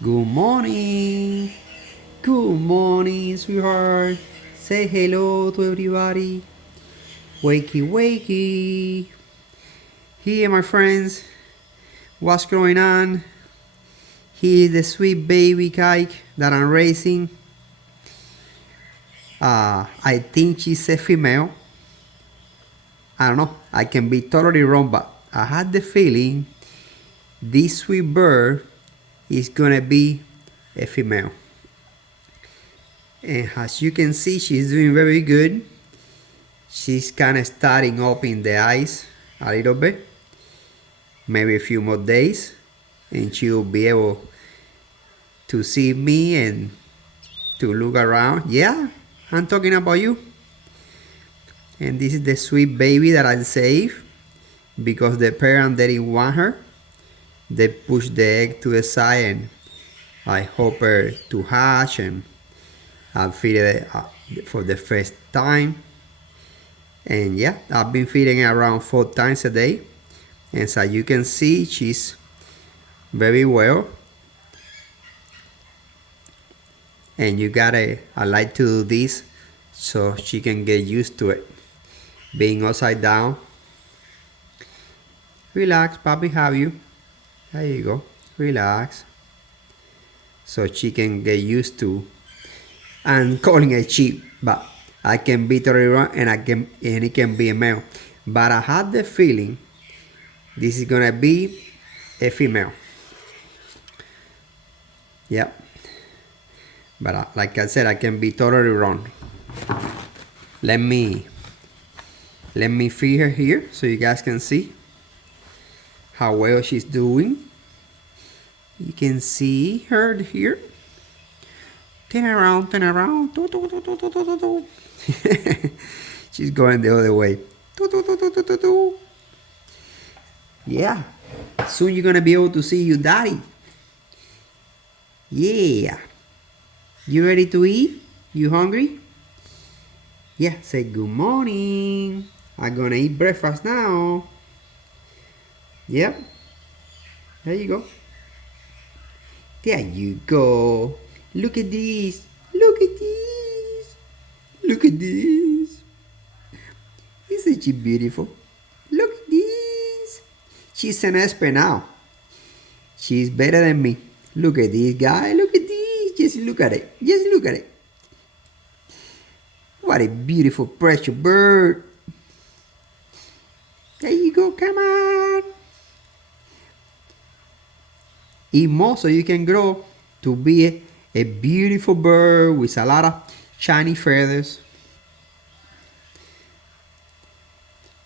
Good morning. Good morning, sweetheart. Say hello to everybody. Wakey, wakey. Here, my friends. What's going on? He is the sweet baby kite that I'm raising. I think she's a female. I don't know. I can be totally wrong, but I had the feeling this sweet bird is gonna be a female. And as you can see, she's doing very good. She's kind of starting up in the eyes a little bit. Maybe a few more days, and she'll be able to see me and to look around. Yeah, I'm talking about you. And this is the sweet baby that I saved because the parent didn't want her. They pushed the egg to the side, and I hope her to hatch, and I feed it for the first time. And yeah, I've been feeding her around 4 times a day. And so you can see, she's very well. And I like to do this so she can get used to it. Being upside down. Relax, papi, have you? There you go. Relax. So she can get used to. I'm calling it sheep, but I can be totally wrong, and it can be a male. But I had the feeling this is gonna be a female. Yep. But like I said, I can be totally wrong. Let me feed her here so you guys can see how well she's doing. You can see her here. Turn around, turn around. She's going the other way. Yeah. Soon you're gonna be able to see your daddy. Yeah. You ready to eat? You hungry? Yeah, say good morning. I'm gonna eat breakfast now. Yep. There you go. There you go. Look at this. Look at this. Look at this. Isn't she beautiful? Look at this. She's an expert now. She's better than me. Look at this guy. Look at this. Just look at it. Just look at it. What a beautiful, precious bird. There you go. Come on. Eat more so you can grow to be a beautiful bird with a lot of shiny feathers.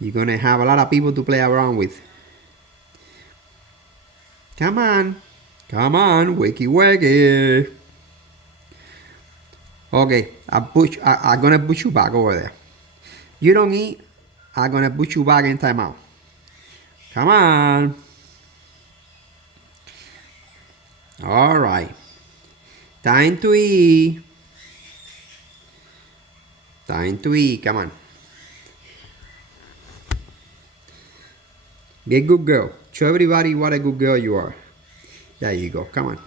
You're gonna have a lot of people to play around with. Come on. Come on. Wakey wakey. Okay, I'm gonna put you back over there. You don't eat, I'm gonna put you back in timeout. Come on. All right. Time to eat. Time to eat. Come on. Be a good girl. Show everybody what a good girl you are. There you go. Come on.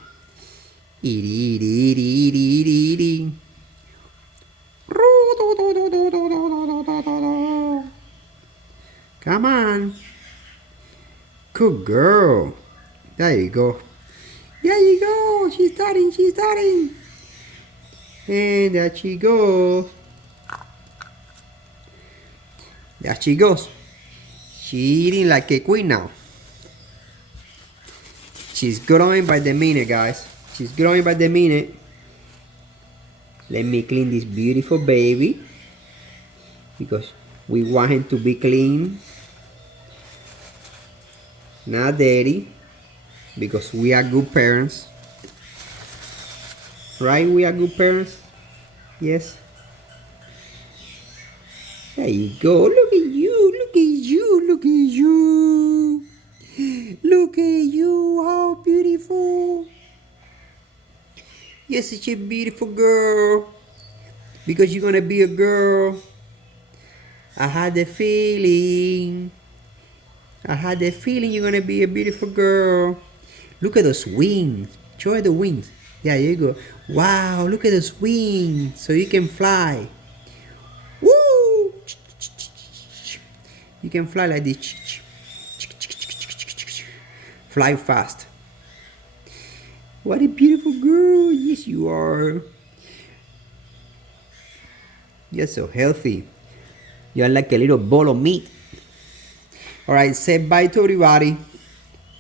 Eat, eat, eat, eat, eat, eat, eat. Come on. Good girl. There you go. There you go. She's starting. She's starting. And there she goes. There she goes. She's eating like a queen now. She's growing by the minute, guys. She's growing by the minute. Let me clean this beautiful baby, because we want him to be clean, not dirty, because we are good parents. Right? We are good parents. Yes. There you go. Look at you. Look at you. Look at you. Look at you. How beautiful. You're such a beautiful girl. Because you're gonna be a girl. I had the feeling. I had the feeling you're gonna be a beautiful girl. Look at those wings. Show her the wings. Yeah, here you go. Wow, look at those wings. So you can fly. Woo! You can fly like this. Fly fast. What a beautiful girl. Yes, you are. You're so healthy. You're like a little ball of meat. Alright, say bye to everybody.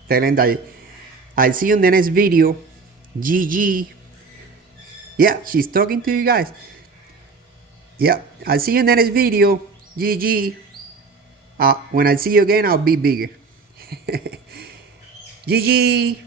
Tell them that I'll see you in the next video. GG. Yeah, she's talking to you guys. Yeah, I'll see you in the next video. GG. When I see you again, I'll be bigger. GG.